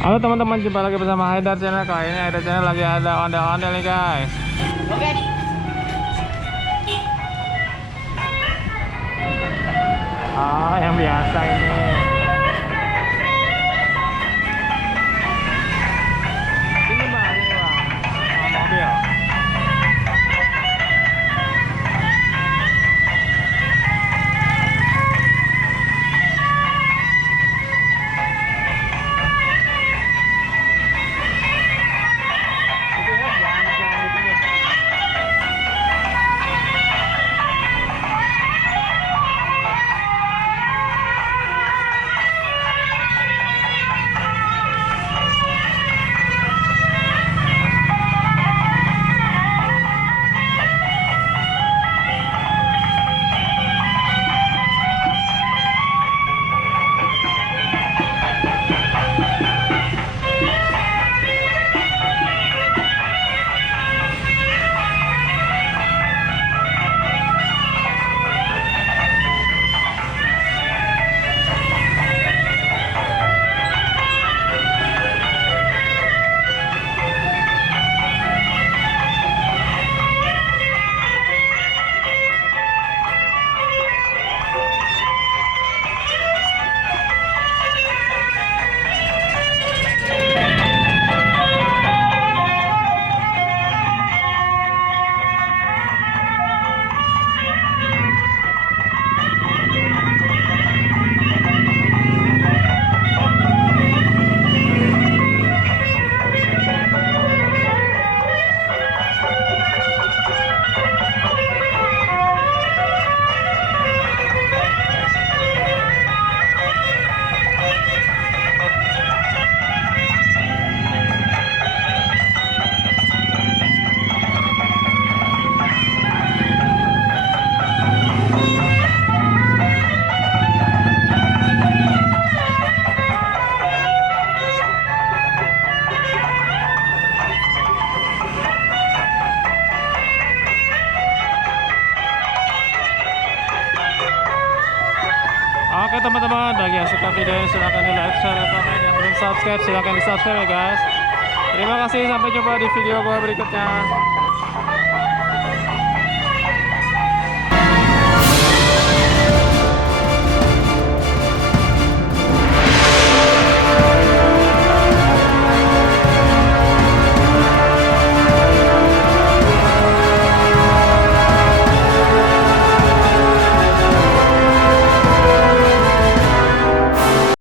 Halo teman-teman, jumpa lagi bersama Haidar Channel. Kali ini Haidar Channel lagi ada ondel-ondel nih guys. Oke. Yang biasa ini. Ini bang, mobil. Oke teman-teman, bagi yang suka video ini silahkan di like, share, dan komen. Yang belum subscribe silahkan di subscribe ya guys. Terima kasih, sampai jumpa di video gua berikutnya.